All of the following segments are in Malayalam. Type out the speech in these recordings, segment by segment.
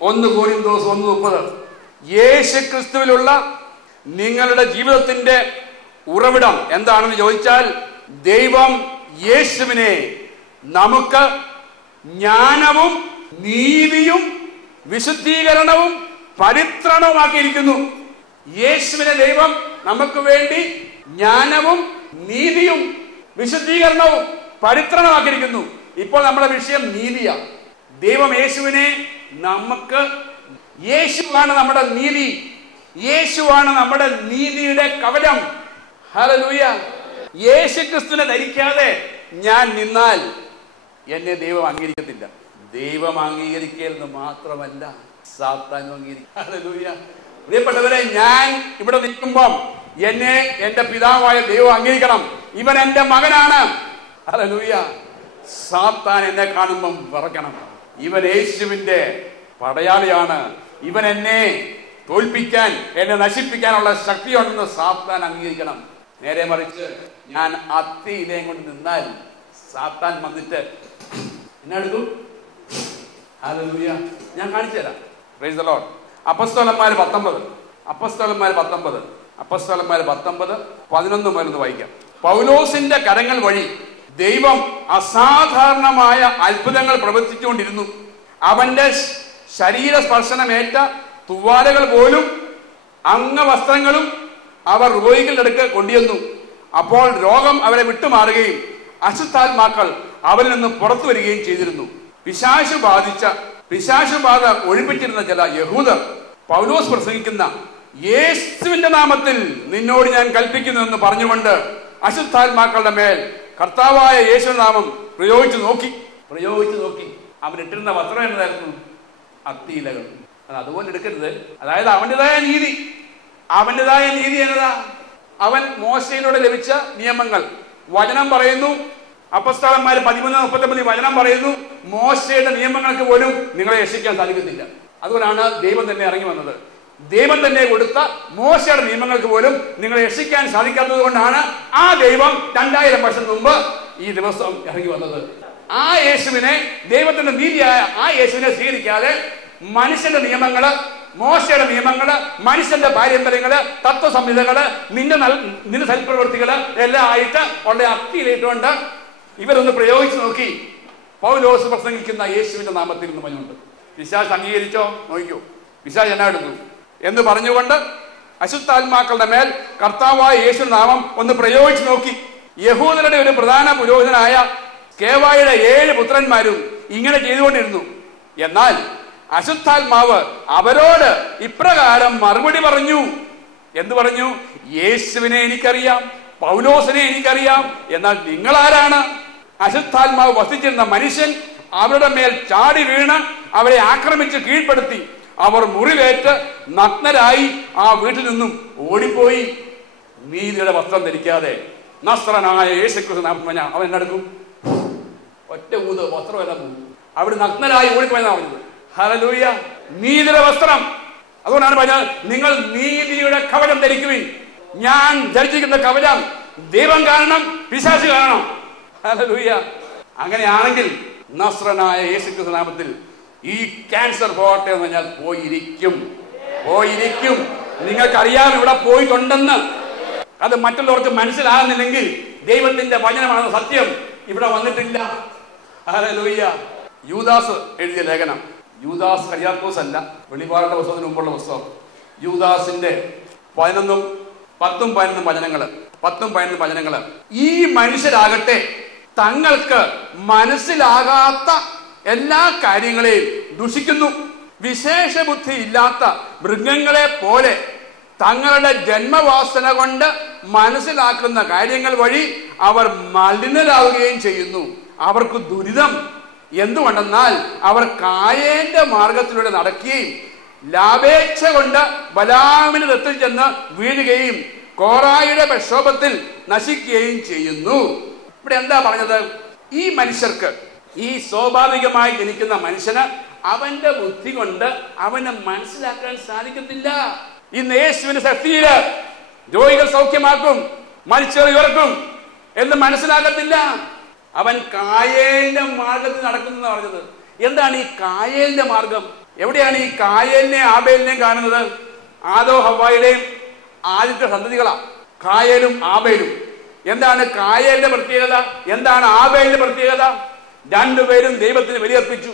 ഒന്ന് കോരിന്തോസ് ഒന്ന് മുപ്പത്. യേശു ക്രിസ്തുവിലുള്ള നിങ്ങളുടെ ജീവിതത്തിന്റെ ഉറവിടം എന്താണെന്ന് ചോദിച്ചാൽ ദൈവം യേശുവിനെ നമുക്ക് ജ്ഞാനവും നീതിയും വിശുദ്ധീകരണവും പരിത്രണവുമാക്കിയിരിക്കുന്നു. യേശുവിനെ ദൈവം നമുക്ക് വേണ്ടി ജ്ഞാനവും നീതിയും വിശുദ്ധീകരണവും പരിത്രണമാക്കിയിരിക്കുന്നു. ഇപ്പോൾ നമ്മുടെ വിഷയം നീതിയാണ്. ദൈവം യേശുവിനെ നമുക്ക് യേശുവാണ് നമ്മുടെ നീതി. യേശുവാണ് നമ്മുടെ നീതിയുടെ കവചം ഹലലൂയ യേശു ക്രിസ്തുവിനെ ധരിക്കാതെ ഞാൻ നിന്നാൽ എന്നെ ദൈവം അംഗീകരിക്കത്തില്ല. ദൈവം അംഗീകരിക്കലെന്ന് മാത്രമല്ല സാത്താനും. പ്രിയപ്പെട്ടവരെ ഞാൻ ഇവിടെ നിൽക്കുമ്പം എന്നെ എന്റെ പിതാവായ ദൈവം അംഗീകരിക്കണം. ഇവൻ എന്റെ മകനാണ്. ഹലൂയ സാത്താൻ എന്നെ കാണുമ്പം വിറക്കണം ഇവൻ യേശുവിന്റെ പടയാളിയാണ്. ഇവൻ എന്നെ തോൽപ്പിക്കാൻ എന്നെ നശിപ്പിക്കാനുള്ള ശക്തിയുണ്ടെന്ന് സാത്താൻ അംഗീകരിക്കണം. നേരെ മറിച്ച് ഞാൻ അത്തിയിലേയും കൊണ്ട് നിന്നാൽ സാത്താൻ വന്നിട്ട് എന്നെ എടുക്കും ഞാൻ കാണിച്ചു തരാം. അപ്പസ്തോലന്മാർ പത്തൊമ്പത്. അപ്പസ്തോലന്മാർ പത്തൊമ്പത്. അപ്പസ്തോലന്മാർ പത്തൊമ്പത് പതിനൊന്ന് മുതൽ വായിക്കാം. പൗലോസിന്റെ കരങ്ങൾ വഴി ദൈവം അസാധാരണമായ അത്ഭുതങ്ങൾ പ്രവർത്തിച്ചുകൊണ്ടിരുന്നു. അവന്റെ ശരീര സ്പർശനമേറ്റ തുവാലകൾ പോലും അംഗവസ്ത്രങ്ങളും അവർ രോഗികളുടെ അടുക്ക് കൊണ്ടുവന്നു അപ്പോൾ രോഗം അവരെ വിട്ടുമാറുകയും അശുദ്ധാത്മാക്കൾ അവരിൽ നിന്ന് പുറത്തു വരികയും ചെയ്തിരുന്നു. പിശാശു ബാധിച്ച പിശാശു ബാധ ഒഴിപ്പിച്ചിരുന്ന ചില യഹൂദർ പൗലോസ് പ്രസംഗിക്കുന്ന യേശുവിന്റെ നാമത്തിൽ നിന്നോട് ഞാൻ കൽപ്പിക്കുന്നു എന്ന് പറഞ്ഞുകൊണ്ട് അശുദ്ധാത്മാക്കളുടെ മേൽ കർത്താവായ യേശു നാമം പ്രയോഗിച്ചു നോക്കി. പ്രയോഗിച്ചു നോക്കി. അവൻ ഇട്ടിരുന്ന വസ്ത്രം എന്നതായിരുന്നു അത്തിയിലകൾ. അത് അതുപോലെ എടുക്കരുത്. അതായത് അവന്റെതായ നീതി. അവന്റെതായ നീതി എന്നതാ? അവൻ മോശയിലൂടെ ലഭിച്ച നിയമങ്ങൾ. വചനം പറയുന്നു. അപ്പസ്ഥാനന്മാർ പതിമൂന്ന് മുപ്പത്തൊമ്പത് വചനം പറയുന്നു. മോശയുടെ നിയമങ്ങൾക്ക് പോലും നിങ്ങളെ രക്ഷിക്കാൻ സാധിക്കത്തില്ല. അതുകൊണ്ടാണ് ദൈവം തന്നെ ഇറങ്ങി വന്നത്. ദൈവം തന്നെ കൊടുത്ത മോശയുടെ നിയമങ്ങൾക്ക് പോലും നിങ്ങളെ രക്ഷിക്കാൻ സാധിക്കാത്തത് കൊണ്ടാണ് ആ ദൈവം രണ്ടായിരം വർഷം മുമ്പ് ഈ ദിവസം ഇറങ്ങി വന്നത്. ആ യേശുവിനെ ദൈവത്തിന്റെ നീതിയായ ആ യേശുവിനെ സ്വീകരിക്കാതെ മനുഷ്യന്റെ നിയമങ്ങൾ മോശയുടെ നിയമങ്ങൾ മനുഷ്യന്റെ പാരമ്പര്യങ്ങൾ തത്വസംഹിതകൾ നിന്റെ നിന്റെ സൽപ്രവൃത്തികൾ എല്ലാം ആയിട്ട് ഉള്ള അത്തിയിലിട്ടുകൊണ്ട് ഇവരൊന്ന് പ്രയോഗിച്ചു നോക്കി. പൗലോസ് പ്രസംഗിക്കുന്ന യേശുവിന്റെ നാമത്തിൽ നിന്ന് പറഞ്ഞുകൊണ്ട് വിശാസ് അംഗീകരിച്ചോ? നോക്കിയോ വിശാസ് എന്നാ എന്ന് പറഞ്ഞുകൊണ്ട് അശുദ്ധാത്മാക്കളുടെ മേൽ കർത്താവായ യേശു നാമം ഒന്ന് പ്രയോഗിച്ചു നോക്കി. യഹൂദരുടെ ഒരു പ്രധാന പുരോഹിതനായ കേവായുടെ ഏഴ് പുത്രന്മാരും ഇങ്ങനെ ചെയ്തുകൊണ്ടിരുന്നു. എന്നാൽ അശുദ്ധാത്മാവ് അവരോട് ഇപ്രകാരം മറുപടി പറഞ്ഞു. എന്ത് പറഞ്ഞു? യേശുവിനെ എനിക്കറിയാം പൗലോസിനെ എനിക്കറിയാം എന്നാൽ നിങ്ങൾ ആരാണ് അശുദ്ധാത്മാവ് വസിച്ചിരുന്ന മനുഷ്യൻ അവരുടെ മേൽ ചാടി വീണ് അവരെ ആക്രമിച്ച് കീഴ്പ്പെടുത്തി. അവർ മുറിവേറ്റ് നഗ്നരായി ആ വീട്ടിൽ നിന്നും ഓടിപ്പോയി. നീതിയുടെ വസ്ത്രം ധരിക്കാതെ നസ്രനായ യേശുക്രിസ്തു നാമം പറഞ്ഞാൽ അവൻ എന്നെടുക്കും? ഒറ്റ ഊത് വസ്ത്രമെല്ലാം അവിടെ നഗ്നരായി ഓടിപ്പോയെന്നാ പറഞ്ഞത്. ഹലലൂയ നീതിയുടെ വസ്ത്രം. അതുകൊണ്ടാണ് പറഞ്ഞത് നിങ്ങൾ നീതിയുടെ കവചം ധരിക്കുവിൻ. ഞാൻ ധരിച്ചിരിക്കുന്ന കവചം ദൈവം കാരണം പിശാച് കാരണം ഹലലൂയ അങ്ങനെയാണെങ്കിൽ നസ്രനായ യേശുക്രിസ്തു നാമത്തിൽ ഈ ക്യാൻസർ പോകട്ടെ എന്ന് പറഞ്ഞാൽ പോയിരിക്കും. പോയിരിക്കും. നിങ്ങൾക്കറിയാം ഇവിടെ പോയിട്ടുണ്ടെന്ന്. അത് മറ്റുള്ളവർക്ക് മനസ്സിലാകുന്നില്ലെങ്കിൽ ദൈവത്തിന്റെ വചനമാണ് സത്യം. ഇവിടെ വന്നിട്ടില്ല. യൂദാസ് എഴുതിയ ലേഖനം. യൂദാസ് കരിയാക്കോസ് അല്ല വെളിപാടിന്റെ പുസ്തകത്തിന് മുമ്പുള്ള പുസ്തകം. യൂദാസിന്റെ പതിനൊന്നും പത്തും പതിനൊന്നും വചനങ്ങൾ. പത്തും പതിനൊന്നും വചനങ്ങൾ. ഈ മനുഷ്യരാകട്ടെ തങ്ങൾക്ക് മനസ്സിലാകാത്ത എല്ലാ കാര്യങ്ങളെയും ദുഷിക്കുന്നു. വിശേഷ ബുദ്ധി ഇല്ലാത്ത മൃഗങ്ങളെ പോലെ തങ്ങളുടെ ജന്മവാസന കൊണ്ട് മനസ്സിലാക്കുന്ന കാര്യങ്ങൾ വഴി അവർ മലിനരാകുകയും ചെയ്യുന്നു. അവർക്ക് ദുരിതം. എന്തുകൊണ്ടെന്നാൽ അവർ കായേന്റെ മാർഗത്തിലൂടെ നടക്കുകയും ലാഭേച്ഛ കൊണ്ട് ബലാമിന് ദത്തിൽ ചെന്ന് വീഴുകയും കോറായുടെ പ്രക്ഷോഭത്തിൽ നശിക്കുകയും ചെയ്യുന്നു. ഇവിടെ എന്താ പറഞ്ഞത്? ഈ മനുഷ്യർക്ക് ഈ സ്വാഭാവികമായി ജനിക്കുന്ന മനുഷ്യന് അവന്റെ ബുദ്ധി കൊണ്ട് അവനെ മനസ്സിലാക്കാൻ സാധിക്കത്തില്ല. ഇന്ന് യേശുവിന്റെ ശക്തിയിൽ രോഗികൾ സൗഖ്യമാക്കും മരിച്ചവർ ഉയർക്കും എന്ന് മനസ്സിലാക്കത്തില്ല അവൻ കായേലിന്റെ മാർഗത്തിൽ നടക്കുന്നു പറഞ്ഞത്. എന്താണ് ഈ കായേലിന്റെ മാർഗം? എവിടെയാണ് ഈ കായലിനെ ആബേലിനെയും കാണുന്നത്? ആദോ ഹവായുടെയും ആദ്യത്തെ സന്തതികളാ. കായലും ആബേലും. എന്താണ് കായലിന്റെ പ്രത്യേകത? എന്താണ് ആബേലിന്റെ പ്രത്യേകത? രണ്ടുപേരും ദൈവത്തിന് ബലിയർപ്പിച്ചു.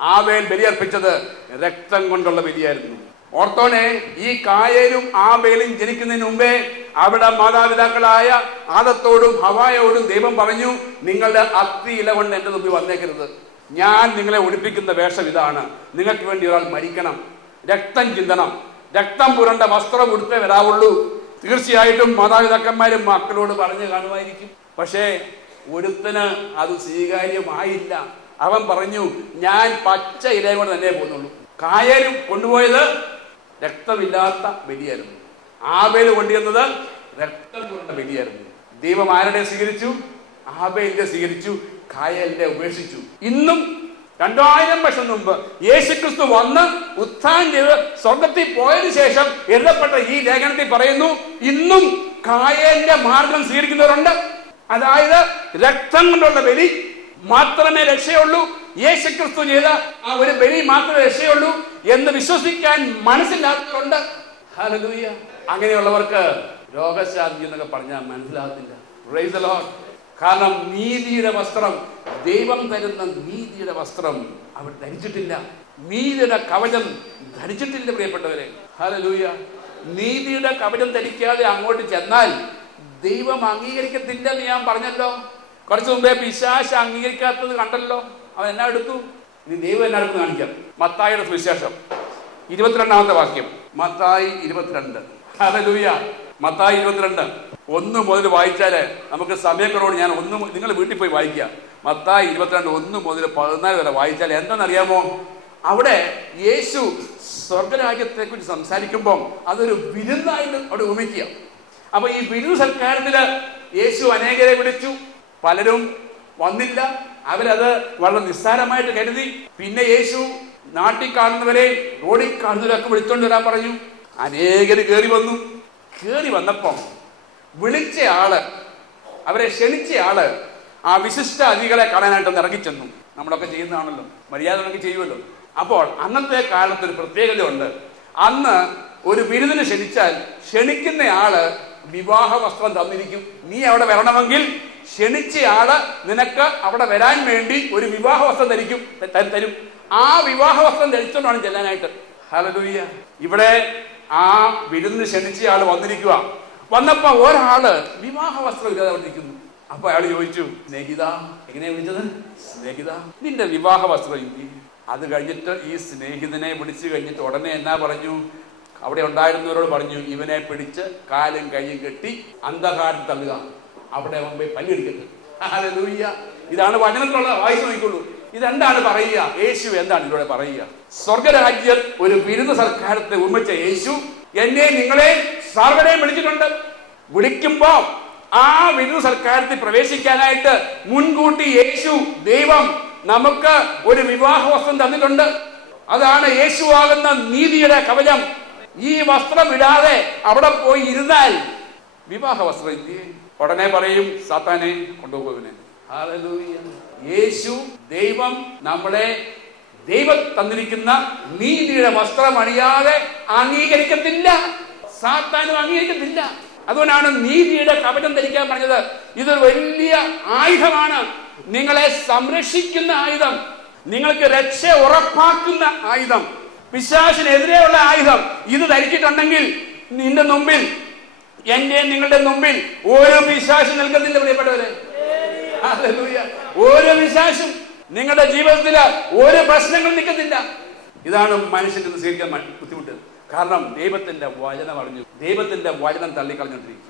ആബേൽ ബലിയർപ്പിച്ചത് രക്തം കൊണ്ടുള്ള ബലിയായിരുന്നു. ഓർത്തോനെ ഈ കായലും ആബേലും ജനിക്കുന്നതിന് മുമ്പേ അവിടെ മാതാപിതാക്കളായ ആദത്തോടും ഹവായോടും ദൈവം പറഞ്ഞു നിങ്ങളുടെ അത്തി ഇല കൊണ്ട് എന്റെ മുമ്പിൽ വന്നേക്കരുത്. ഞാൻ നിങ്ങളെ ഒളിപ്പിക്കുന്ന വേഷം ഇതാണ്. നിങ്ങൾക്ക് വേണ്ടി ഒരാൾ മരിക്കണം. രക്തം ചിന്തണം. രക്തം പുരണ്ട വസ്ത്രം ഉടുത്തേ വരാവുള്ളൂ. തീർച്ചയായിട്ടും മാതാപിതാക്കന്മാരും മക്കളോട് പറഞ്ഞു കാണുമായിരിക്കും. പക്ഷേ ഒരുത്തന് അത് സ്വീകാര്യമായില്ല. അവൻ പറഞ്ഞു ഞാൻ പച്ച ഇലയും കൊണ്ട് തന്നെ പോകുന്നുള്ളൂ. കായലും കൊണ്ടുപോയത് രക്തമില്ലാത്ത ബലിയായിരുന്നു. ആബേൽ കൊണ്ടുവന്നത് രക്തം കൊണ്ട ബലിയായിരുന്നു. ദൈവം ആരുടെ സ്വീകരിച്ചു? ആബേലിന്റെ സ്വീകരിച്ചു കായലിന്റെ ഉപേക്ഷിച്ചു. ഇന്നും രണ്ടായിരം വർഷം മുമ്പ് യേശുക്രിസ്തു വന്ന് ഉത്ഥാനം ചെയ്ത് സ്വർഗത്തിൽ പോയതിനു ശേഷം എഴുതപ്പെട്ട ഈ ലേഖനത്തിൽ പറയുന്നു ഇന്നും കായലിന്റെ മാർഗം സ്വീകരിക്കുന്നവരുണ്ട് അതായത് രക്തം കൊണ്ടുള്ള ബലി മാത്രമേ രക്ഷയുള്ളൂ. യേശുക്രിസ്തു ചെയ്ത ആ ഒരു ബലി മാത്രമേ രക്ഷയുള്ളൂ എന്ന് വിശ്വസിക്കാൻ മനസ്സിലാക്കുന്നുണ്ട് ഹലലൂയ അങ്ങനെയുള്ളവർക്ക് രോഗശാന്തി എന്നൊക്കെ പറഞ്ഞാൽ മനസ്സിലാകത്തില്ല. കാരണം നീതിയുടെ വസ്ത്രം ദൈവം തരുന്ന നീതിയുടെ വസ്ത്രം അവർ ധരിച്ചിട്ടില്ല. നീതിയുടെ കവചം ധരിച്ചിട്ടില്ല പ്രിയപ്പെട്ടവരെ. ഹലലൂയ നീതിയുടെ കവചം ധരിക്കാതെ അങ്ങോട്ട് ചെന്നാൽ ദൈവം അംഗീകരിക്കത്തില്ല എന്ന് ഞാൻ പറഞ്ഞല്ലോ. കുറച്ചു മുമ്പേ പിശാശ അംഗീകരിക്കാത്തത് കണ്ടല്ലോ. അവൻ എന്നാ എടുത്തു? ഇനി ദൈവം എന്നാ എടുത്ത് കാണിക്കാം. മത്തായിയുടെ സുവിശേഷം. ഇരുപത്തിരണ്ടാമത്തെ വാക്യം. മത്തായി ഇരുപത്തിരണ്ട്. ഹല്ലേലൂയ. മത്തായി ഇരുപത്തിരണ്ട്. ഒന്ന് മുതൽ വായിച്ചാൽ നമുക്ക് സമയക്കുറവോട് ഞാൻ ഒന്ന് നിങ്ങൾ വീട്ടിൽ പോയി വായിക്കുക. മത്തായി ഇരുപത്തിരണ്ട് ഒന്ന് മുതൽ പതിനാല് വരെ വായിച്ചാൽ എന്താണെന്നറിയാമോ അവിടെ യേശു സ്വർഗരാജ്യത്തെ കുറിച്ച് സംസാരിക്കുമ്പോൾ അതൊരു വിരുന്നായിട്ട് അവിടെ ഉപമിക്കുക. അപ്പൊ ഈ ബിനു സൽക്കാരത്തിൽ യേശു അനേകരെ വിളിച്ചു. പലരും വന്നില്ല. അവരത് വളരെ നിസ്സാരമായിട്ട് കരുതി. പിന്നെ യേശു നാട്ടിൽ കാണുന്നവരെ റോഡിൽ കാണുന്നവരൊക്കെ വിളിച്ചോണ്ട് വരാൻ പറഞ്ഞു. അനേകര് കയറി വന്നു. കയറി വന്നപ്പം വിളിച്ച ആൾ അവരെ ക്ഷണിച്ച ആൾ ആ വിശിഷ്ട അതികളെ കാണാനായിട്ട് ഒന്ന് ഇറങ്ങിച്ചെന്നു. നമ്മളൊക്കെ ചെയ്യുന്നതാണല്ലോ. മര്യാദ ഉണ്ടെങ്കിൽ ചെയ്യുമല്ലോ. അപ്പോൾ അന്നത്തെ കാലത്ത് ഒരു പ്രത്യേകതയുണ്ട്. അന്ന് ഒരു വിരുന്നിന് ക്ഷണിച്ചാൽ ക്ഷണിക്കുന്ന ആൾ വിവാഹ വസ്ത്രം തന്നിരിക്കും. നീ അവിടെ വരണമെങ്കിൽ ക്ഷണിച്ച ആൾ നിനക്ക് അവിടെ വരാൻ വേണ്ടി ഒരു വിവാഹ വസ്ത്രം ധരിക്കും തരും. ആ വിവാഹ വസ്ത്രം ധരിച്ചുകൊണ്ടാണ് ചെല്ലാനായിട്ട്. ഹലലൂയ ഇവിടെ ആ വിരുന്ന് ക്ഷണിച്ച ആൾ വന്നിരിക്കുക വന്നപ്പോ ഒരാൾ വിവാഹ വസ്ത്രം ഇല്ലാതെ അവിടെ നിൽക്കുന്നു. അപ്പൊ അയാൾ ചോദിച്ചു സ്നേഹിത എങ്ങനെയാ വിളിച്ചത്? സ്നേഹിത നിന്റെ വിവാഹ വസ്ത്രം ഇല്ലേ? അത് കഴിഞ്ഞിട്ട് ഈ സ്നേഹിതനെ വിളിച്ചു കഴിഞ്ഞിട്ട് ഉടനെ എന്നാ പറഞ്ഞു? അവിടെ ഉണ്ടായിരുന്നവരോട് പറഞ്ഞു ഇവനെ പിടിച്ച് കാലും കൈയും കെട്ടി അന്ധകാരം തള്ളുക. അവിടെ അവൻ പോയി. ഇതാണ് വചനത്തിലുള്ള വായിച്ചു നോക്കിക്കൊള്ളൂ ഇതെന്താണ് പറയുക? യേശു എന്താണ് ഇതിലൂടെ പറയുക? സ്വർഗരാജ്യം ഒരു വിരുദ്ധ സർക്കാരത്തെ ഉമ്മച്ച യേശു എന്നെ നിങ്ങളെ സർവരെയും വിളിച്ചിട്ടുണ്ട്. വിളിക്കുമ്പോ ആ വിരുദ്ധ സർക്കാരത്തിൽ പ്രവേശിക്കാനായിട്ട് മുൻകൂട്ടി യേശു ദൈവം നമുക്ക് ഒരു വിവാഹ വസ്ത്രം തന്നിട്ടുണ്ട്. അതാണ് യേശുവാകുന്ന നീതിയുടെ കവചം. ഈ വസ്ത്രം ഇടാതെ അവിടെ പോയി ഇരുന്നാൽ വിവാഹ വസ്ത്രം എന്ത് ഉടനെ പറയും സാത്താനെ കൊണ്ടുപോകുവിനെ. യേശു ദൈവം നമ്മളെ ദൈവം തന്നിരിക്കുന്ന നീതിയുടെ വസ്ത്രം അണിയാതെ അംഗീകരിക്കത്തില്ല. സാത്താനും അംഗീകരിക്കത്തില്ല. അതുകൊണ്ടാണ് നീതിയുടെ കവചം ധരിക്കാൻ പറഞ്ഞത്. ഇതൊരു വലിയ ആയുധമാണ്. നിങ്ങളെ സംരക്ഷിക്കുന്ന ആയുധം. നിങ്ങൾക്ക് രക്ഷ ഉറപ്പാക്കുന്ന ആയുധം. പിശാസിനെതിരെയുള്ള ആയുധം ഇത് ധരിച്ചിട്ടുണ്ടെങ്കിൽ നിന്റെ മുമ്പിൽ എന്റെ നിങ്ങളുടെ മുമ്പിൽ ഓരോ പിശാശും നിൽക്കത്തില്ല പ്രിയപ്പെട്ടവരെ. ഓരോ വിശ്വാസം നിങ്ങളുടെ ജീവിതത്തിൽ ഓരോ പ്രശ്നങ്ങൾ നിൽക്കത്തില്ല ഇതാണ് മനുഷ്യന് ഇന്ന് സ്വീകരിക്കാൻ ബുദ്ധിമുട്ട്. കാരണം ദൈവത്തിന്റെ വചനം അറിഞ്ഞു ദൈവത്തിന്റെ വചനം തള്ളിക്കളഞ്ഞോണ്ടിരിക്കുക